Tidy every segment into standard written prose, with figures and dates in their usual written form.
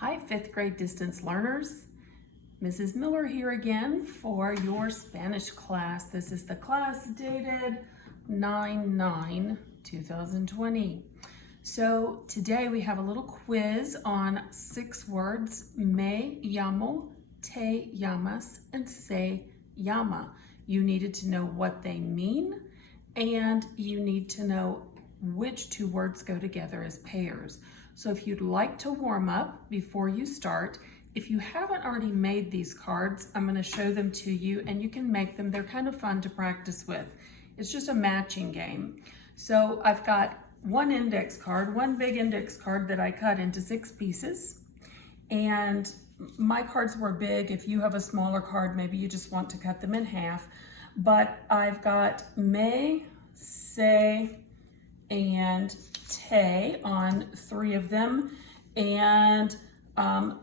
Hi, fifth grade distance learners. Mrs. Miller here again for your Spanish class. This is the class dated 9/9/2020. So today we have a little quiz on 6 words: me llamo, te llamas, and se llama. You needed to know what they mean, and you need to know which 2 words go together as pairs. So if you'd like to warm up before you start, if you haven't already made these cards, I'm going to show them to you and you can make them. They're kind of fun to practice with. It's just a matching game. So I've got one index card, one big index card that I cut into 6 pieces. And my cards were big. If you have a smaller card, maybe you just want to cut them in half. But I've got me, se, and te on 3 of them, and llamo,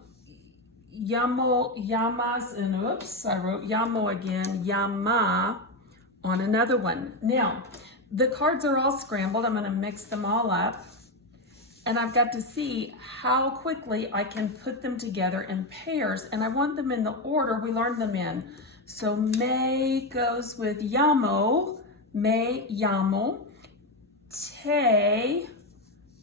llamas, and oops, I wrote llamo again, llama on another one. Now, the cards are all scrambled. I'm going to mix them all up, and I've got to see how quickly I can put them together in pairs, and I want them in the order we learned them in. So me goes with llamo, me llamo, te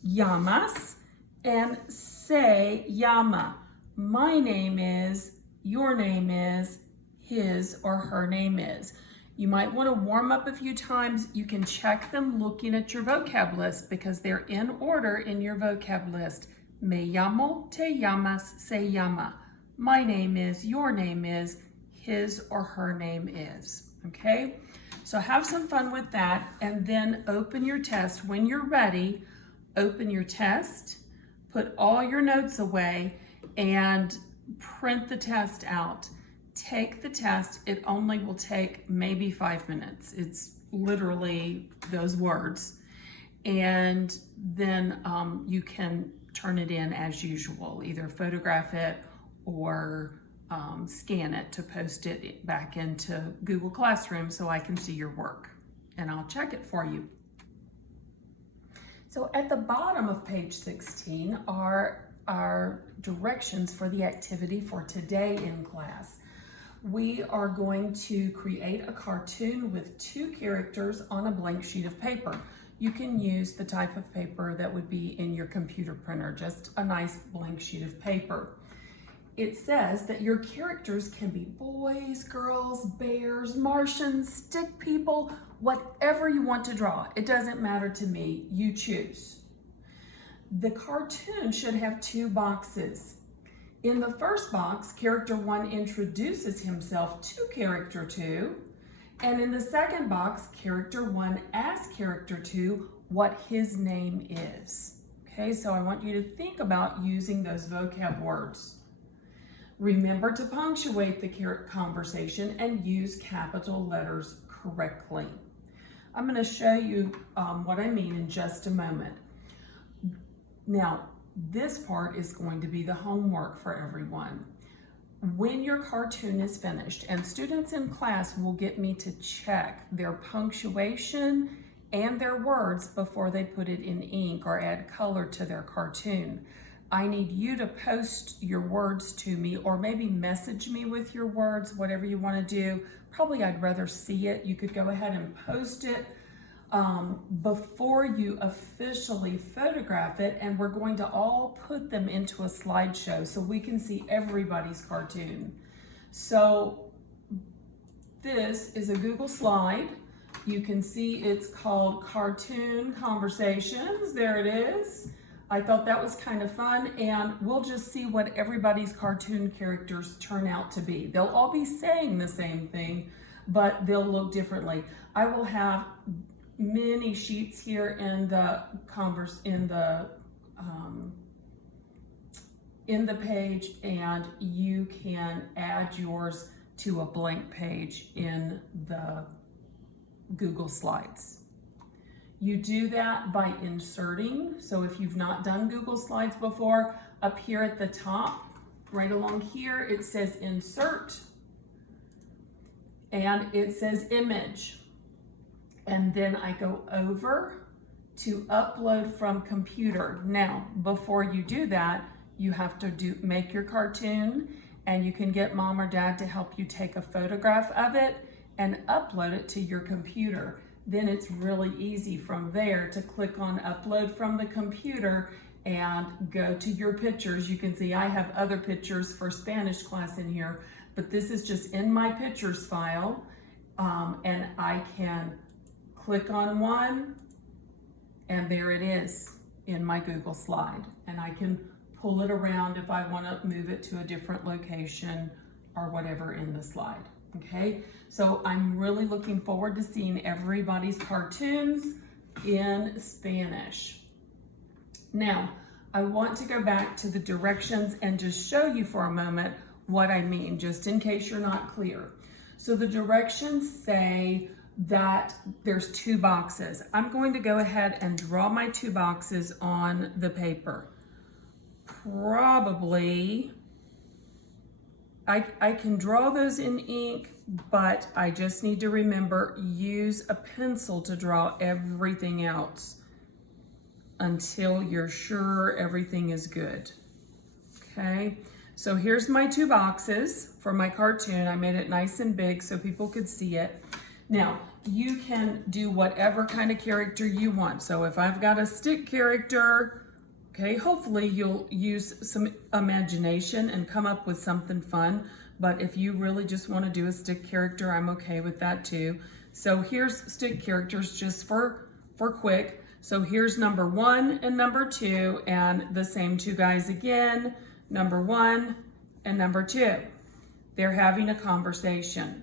llamas, and se llama. My name is, your name is, his or her name is. You might want to warm up a few times. You can check them looking at your vocab list because they're in order in your vocab list. Me llamo, te llamas, se llama. My name is, your name is, his or her name is. Okay? So have some fun with that, and then open your test. When you're ready, open your test, put all your notes away, and print the test out. Take the test. It only will take maybe 5 minutes. It's literally those words. And then you can turn it in as usual, either photograph it or scan it to post it back into Google Classroom so I can see your work, and I'll check it for you. So at the bottom of page 16 are our directions for the activity for today in class. We are going to create a cartoon with 2 characters on a blank sheet of paper. You can use the type of paper that would be in your computer printer, just a nice blank sheet of paper. It says that your characters can be boys, girls, bears, Martians, stick people, whatever you want to draw. It doesn't matter to me, you choose. The cartoon should have 2 boxes. In the first box, character 1 introduces himself to character 2, and in the second box, character 1 asks character 2 what his name is. Okay, so I want you to think about using those vocab words. Remember to punctuate the conversation and use capital letters correctly. I'm going to show you what I mean in just a moment. Now, this part is going to be the homework for everyone. When your cartoon is finished, and students in class will get me to check their punctuation and their words before they put it in ink or add color to their cartoon. I need you to post your words to me, or maybe message me with your words, whatever you want to do. Probably I'd rather see it. You could go ahead and post it before you officially photograph it, and we're going to all put them into a slideshow so we can see everybody's cartoon. So this is a Google slide. You can see it's called Cartoon Conversations. There it is. I thought that was kind of fun, and we'll just see what everybody's cartoon characters turn out to be. They'll all be saying the same thing, but they'll look differently. I will have many sheets here in the page, and you can add yours to a blank page in the Google Slides. You do that by inserting. So if you've not done Google Slides before, up here at the top, right along here, it says insert, and it says image. And then I go over to upload from computer. Now, before you do that, you have to make your cartoon, and you can get mom or dad to help you take a photograph of it and upload it to your computer. Then it's really easy from there to click on upload from the computer and go to your pictures. You can see I have other pictures for Spanish class in here, but this is just in my pictures file, and I can click on one, and there it is in my Google slide, and I can pull it around if I want to move it to a different location or whatever in the slide. Okay, so I'm really looking forward to seeing everybody's cartoons in Spanish. Now, I want to go back to the directions and just show you for a moment what I mean, just in case you're not clear. So the directions say that there's 2 boxes. I'm going to go ahead and draw my 2 boxes on the paper. Probably, I can draw those in ink, but I just need to remember, use a pencil to draw everything else until you're sure everything is good. Okay, so here's my 2 boxes for my cartoon. I made it nice and big so people could see it. Now, you can do whatever kind of character you want. So if I've got a stick character, okay, hopefully you'll use some imagination and come up with something fun. But if you really just want to do a stick character, I'm okay with that too. So here's stick characters just for quick. So here's number 1 and number 2, and the same 2 guys again, number 1 and number 2. They're having a conversation.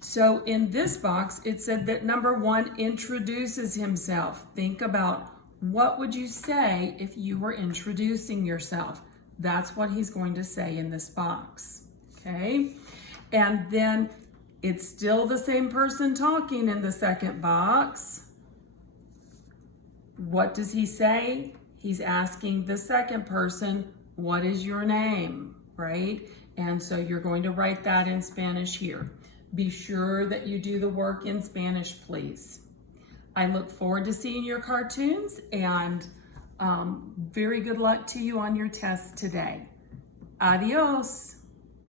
So in this box, it said that number 1 introduces himself. Think about, what would you say if you were introducing yourself? That's what he's going to say in this box, okay? And then it's still the same person talking in the second box. What does he say? He's asking the second person, what is your name, right? And so you're going to write that in Spanish here. Be sure that you do the work in Spanish, please. I look forward to seeing your cartoons, and very good luck to you on your test today. Adios.